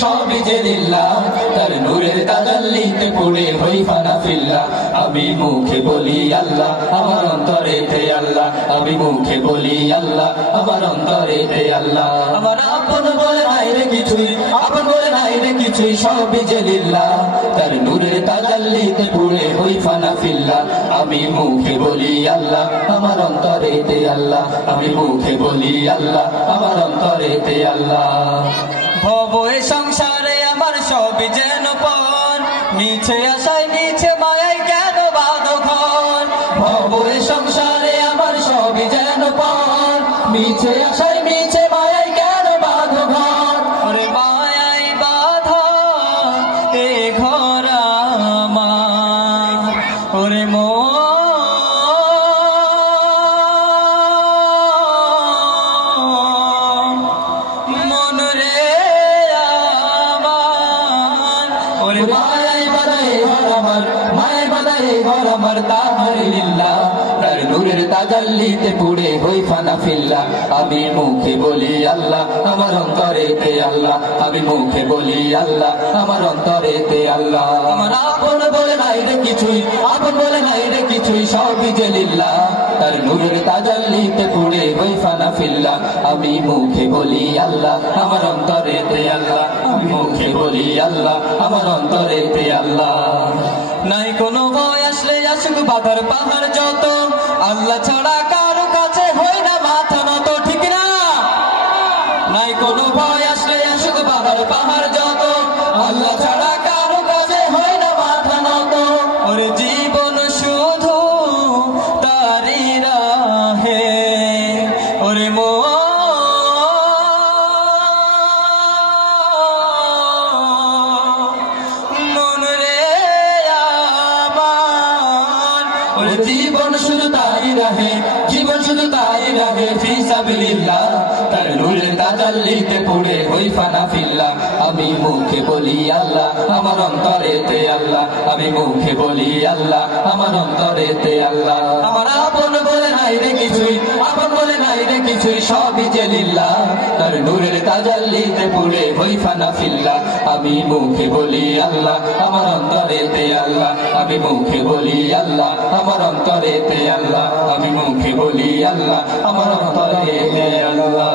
সবই যে লিল্লাহ, তার নূরের তাজাল্লিতে পড়ে হই ফানা ফিল্লাহ। আমি মুখে বলি আল্লাহ, আমার অন্তরেতে আল্লাহ। আমি মুখে বলি আল্লাহ, আমার অন্তরেতে আল্লাহ। আমার আপন বলে নাই রে কিছুই, আপন বলে নাই রে কিছুই, সবই যে লিল্লাহ, তার নূরের তাজাল্লিতে পড়ে হই ফানা ফিল্লাহ। আমি মুখে বলি আল্লাহ, আমার অন্তরেতে আল্লাহ। আমি মুখে বলি আল্লাহ, আমার অন্তরেতে আল্লাহ। ভব এ সংসারে আমার সবই যেন পর, মিছে আশায় মিছে মায়ায় কেন বাঁধো ঘর। ভব এ সংসারে আমার সবই যেন পর, মিছে আশায় মিছে মায়ায় কেন বাঁধো ঘর। ওরে মায়ায় বাঁধা এ ঘর আমার, ওরে মন রে আমার, ওরে মায়ায় বাঁধায় ঘর আমার, মায়ায় বাঁধায় ঘর আমার, তাহার লিল্লাহ, তার নূরের তাজাল্লিতে পুড়ে হই ফানা ফিল্লাহ। আমি মুখে বলি আল্লাহ, আমার অন্তরেতে আল্লাহ। আমি মুখে বলি আল্লাহ, আমার অন্তরেতে আল্লাহ। আমার আপন বলে নাই রে কিছুই, আপন বলে নাই রে কিছুই, সবই যে লিল্লাহ, তার নূরের তাজাল্লিতে পুড়ে হই ফানা ফিল্লাহ। আমি মুখে বলি আল্লাহ, আমার অন্তরেতে আল্লাহ। আমি মুখে বলি আল্লাহ, আমার অন্তরেতে আল্লাহ। নাই কোনো ভয় আসলে আসুক বাধার পাহাড় যত, আল্লাহ ছাড়া কারো কাছে হই না মাথা নত, ঠিক না? নাই কোনো ভয় আসলে আসুক বাধার পাহাড় যত, আল্লাহ ছাড়া কারো কাছে হয় না মাথা নত। ওরে জীবন শুধু তারি রাহে, ওরে মন রে আমার, ওরে জীবন শুধু তাই রাহে, জীবন শুধু তাই রাহে, ফি সাবিলিল্লাহ, তার নূরের তাজাল্লিতে পড়ে হই ফানা ফিল্লাহ। আমি মুখে বলি আল্লাহ, আমার অন্তরেতে আল্লাহ। আমি মুখে বলি আল্লাহ, আমার অন্তরেতে আল্লাহ। আমার আপন বলে নাই রে কিছুই, আপন বলে নাই রে কিছুই, সবই যে লিল্লাহ, তার নূরের তাজাল্লিতে পড়ে হই ফানা ফিল্লাহ। আমি মুখে বলি আল্লাহ, আমার অন্তরেতে আল্লাহ। আমি মুখে বলি আল্লাহ, আমার অন্তরেতে আল্লাহ। আমি মুখে বলি আল্লাহ, আমার অন্তরেতে আল্লাহ।